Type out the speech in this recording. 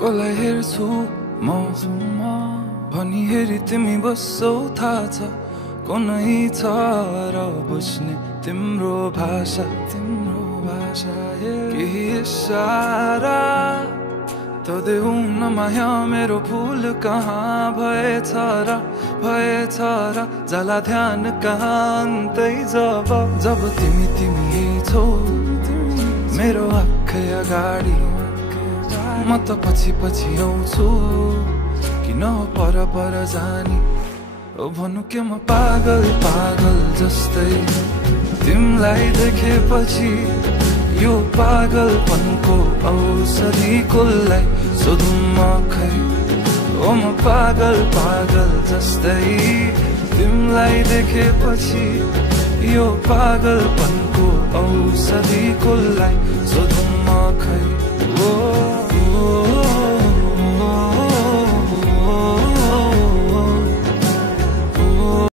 कसलाई हेर्छु म भनी हेरी तिमी बस्छौ थाहा छ कुनै छ र बुझ्ने तिम्रो भाषा केही इशारा त देऊ न माया मेरो फुल कहाँ भएछ र जाला ध्यान कहाँ अन्तै जब तिमी छौ मेरो आँखै अगाडि म त पछि आउँछु किन पर जानी ओ भन्नु के म पागल जस्तै तिमीलाई देखेपछि यो पागलपनको औषधि कसलाई सोधौँ म खै ओ म पागल जस्तै तिमीलाई देखेपछि यो पागलपनको औषधि कसलाई सोधौँ म खै